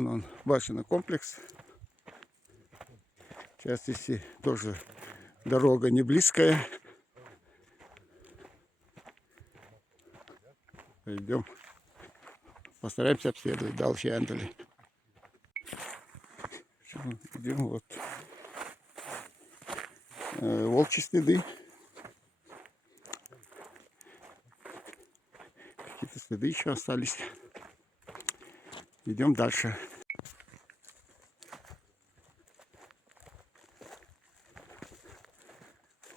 Вон он, башенный комплекс. Сейчас здесь тоже дорога не близкая. Пойдем. Постараемся обследовать дальше Андали. Идем вот. Волчьи следы. Какие-то следы еще остались. Идем дальше.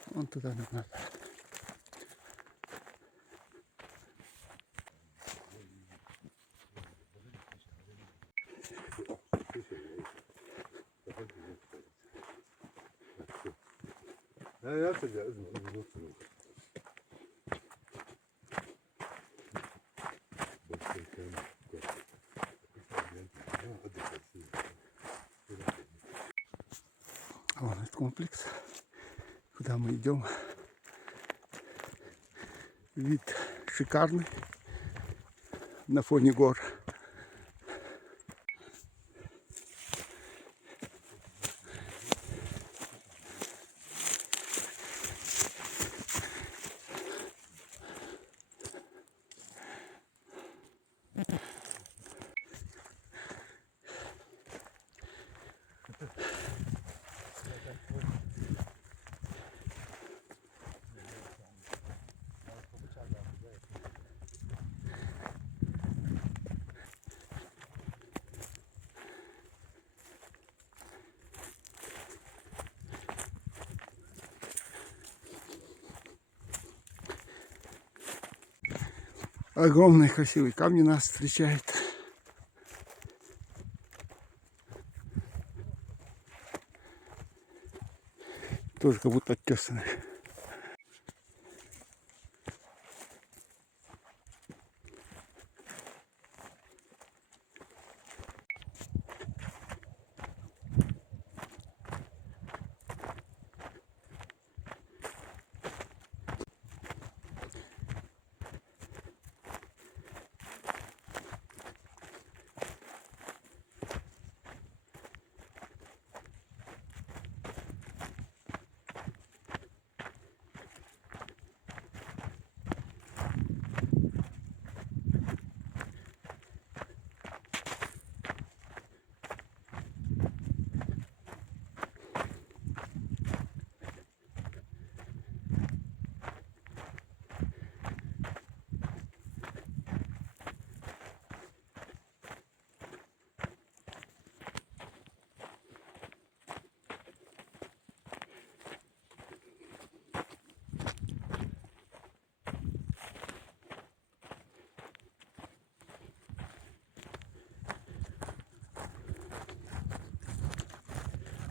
Вон туда надо. Вон этот комплекс, куда мы идем. Вид шикарный на фоне гор. Огромные красивые камни нас встречают. Тоже как будто оттесаны.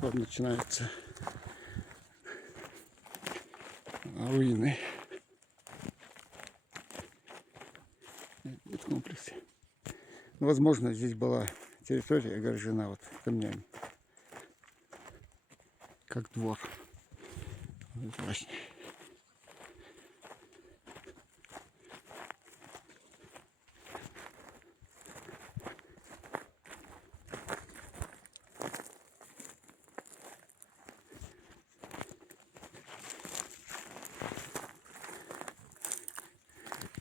Вот начинаются руины в комплексе. Возможно, здесь была территория огорожена вот камнями, как двор. Башни.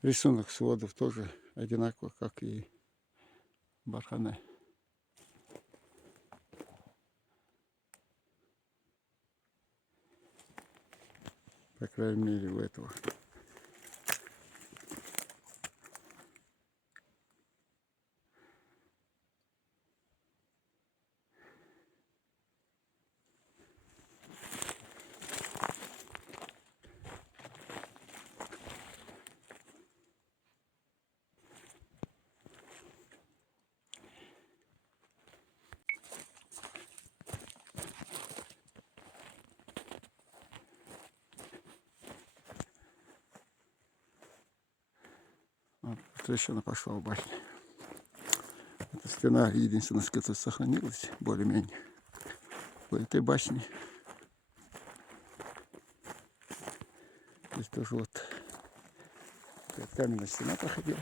Рисунок сводов тоже одинаковый, как и барханы. По крайней мере, у этого. Вот, трещина пошла в башню. Эта стена единственная, которая сохранилась более-менее в этой башне. Здесь тоже вот каменная стена проходила.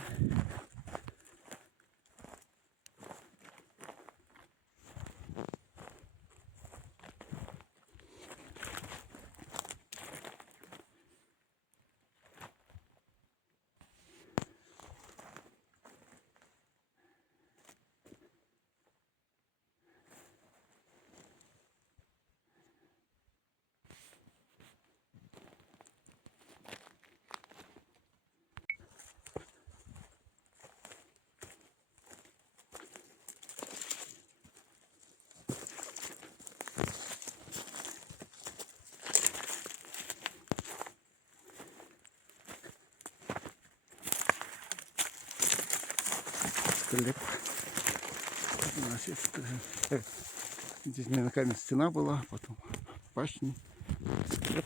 склеп. У нас есть тоже. Здесь, наверное, каменная стена была, потом башни, склеп.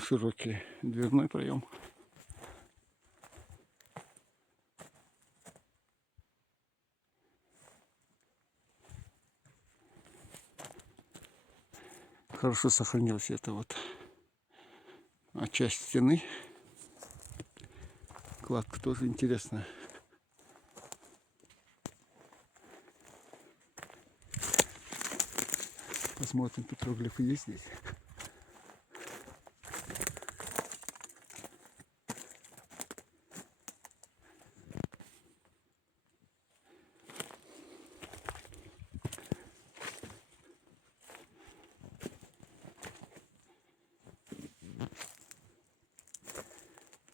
Широкий дверной проем. Хорошо сохранилась эта вот часть стены. Кладка тоже интересная. Посмотрим, петроглифы есть здесь.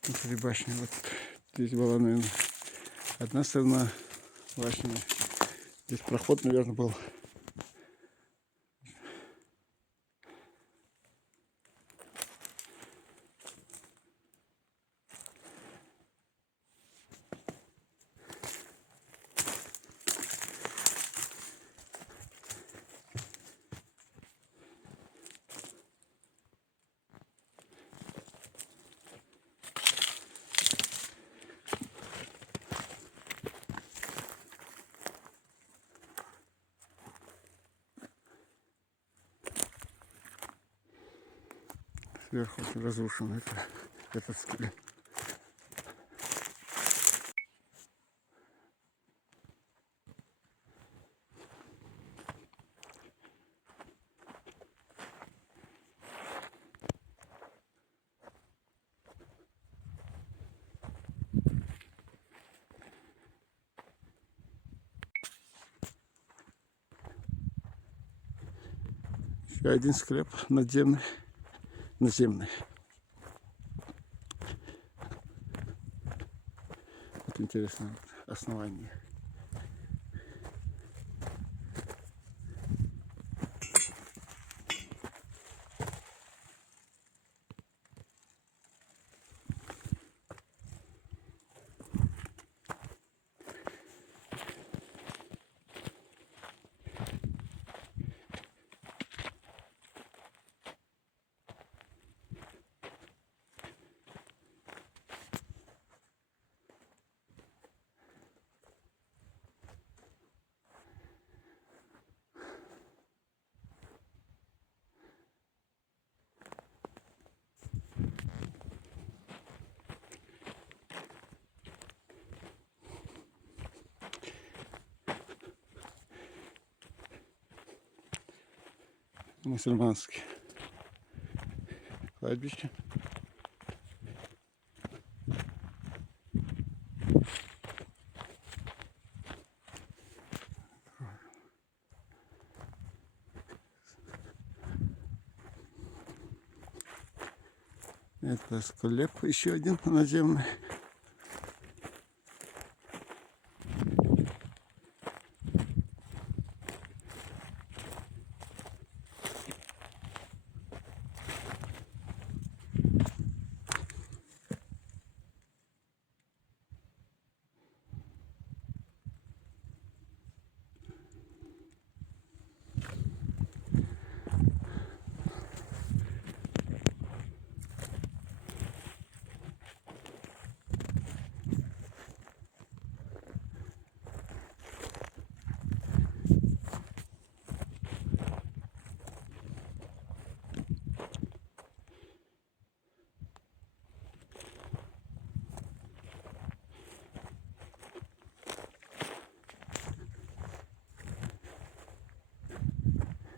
Смотри, башня. Вот здесь была, наверное, одна сторона башни. Здесь проход, наверное, был. Сверху разрушен этот склеп. Еще один склеп наземный. Вот интересно вот основание. Мусульманский кладбище. Это склеп еще один наземный.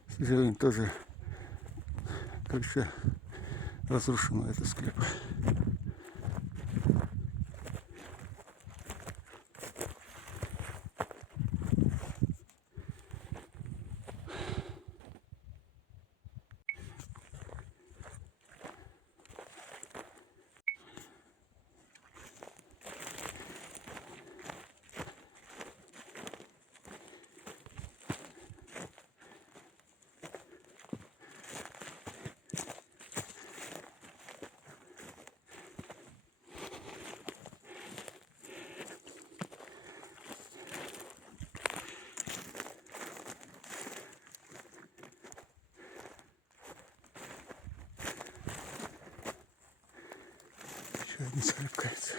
К сожалению, тоже крыша разрушена, этот склеп. не скрипкается.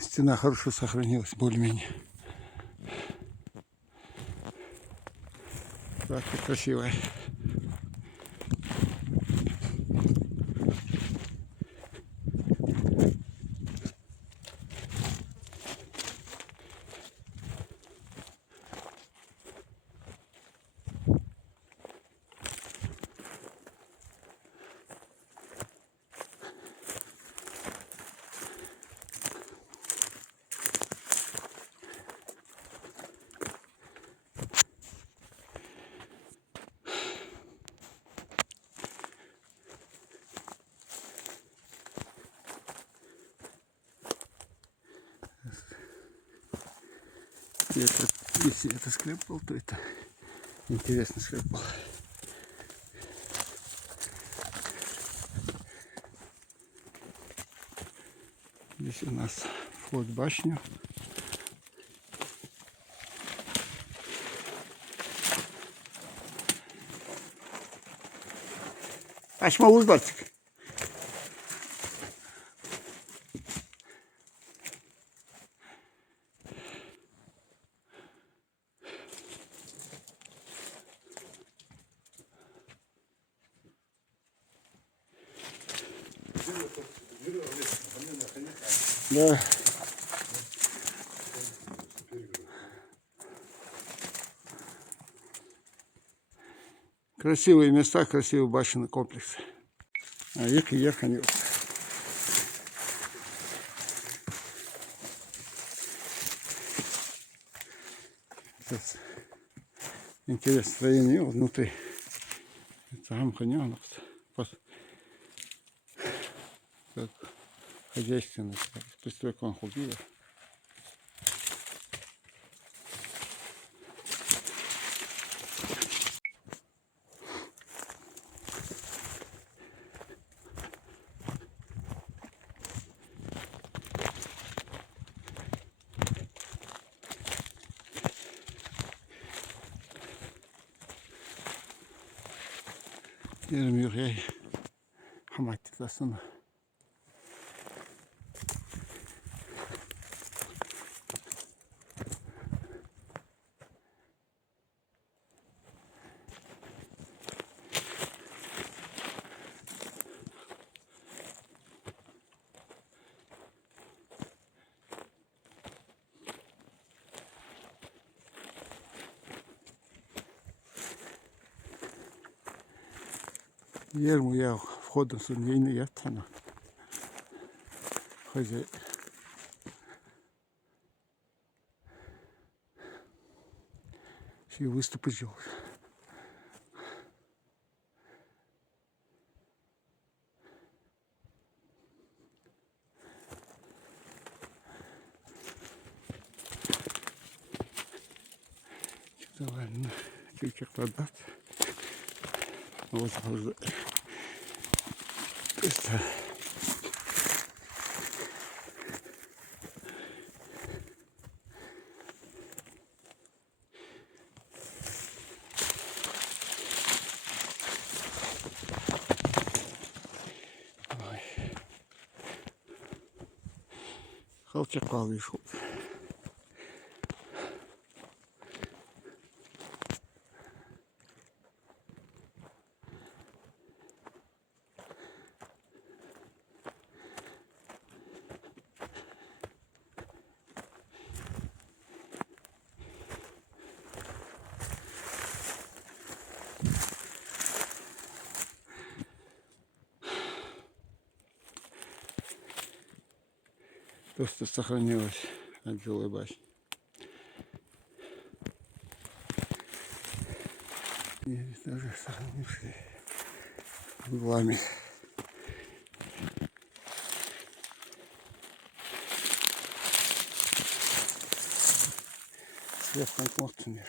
Стена хорошо сохранилась, более-менее. Так, красивая. Если это склеп был, то это интересный склеп был. Здесь у нас вход в башню. Açma vur artık. Да. Красивые места, красивый башенный комплекс. А их они. Сейчас интересное строение внутри. Там каньон. Как хозяйственный пристройка хубилов. Yerim yok ya. Hamaklık aslında. Yer mi ya? Входом сумнейный я там. Хозяин. Все выступы делал. Ладно, чуть-чуть продать. Вот уже. Халчакал вышел. Просто сохранилась от жилой башни. И даже сохранившись углами. Свет конкурса мир.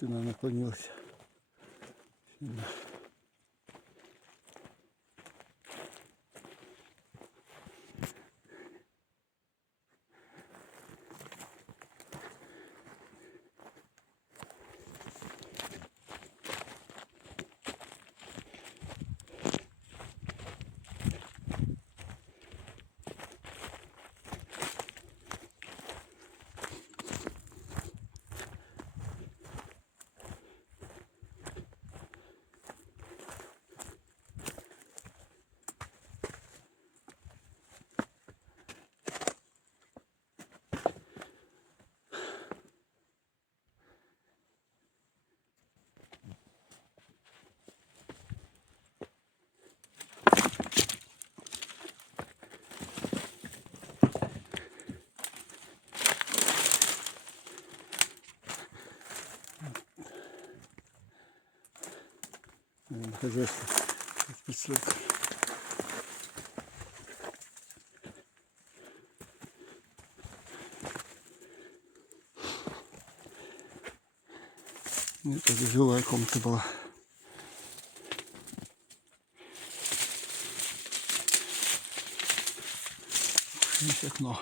Стена наклонилась сильно. Хозяйство подстилка. Это жилая комната была. Здесь окно.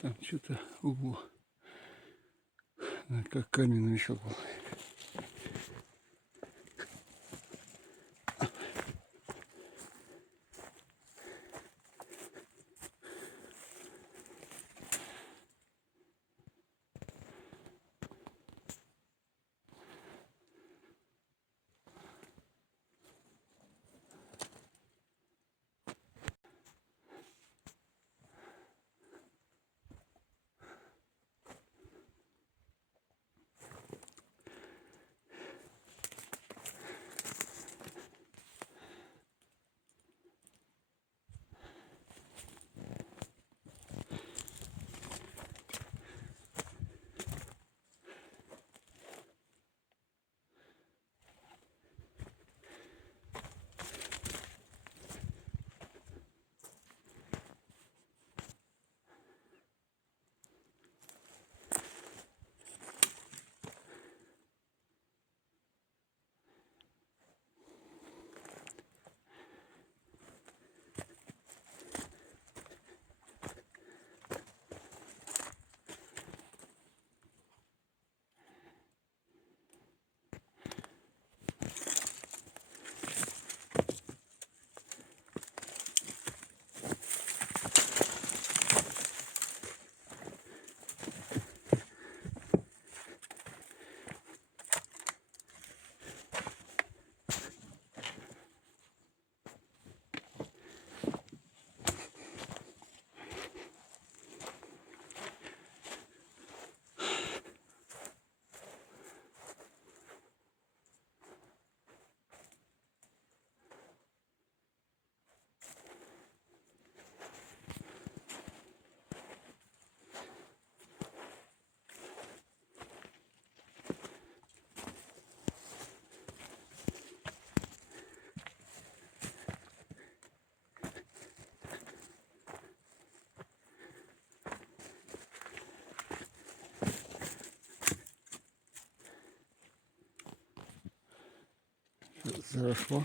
Там что-то в углу, как каменный мешок был. заросло.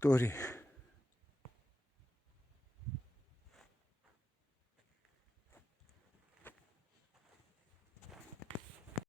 Торі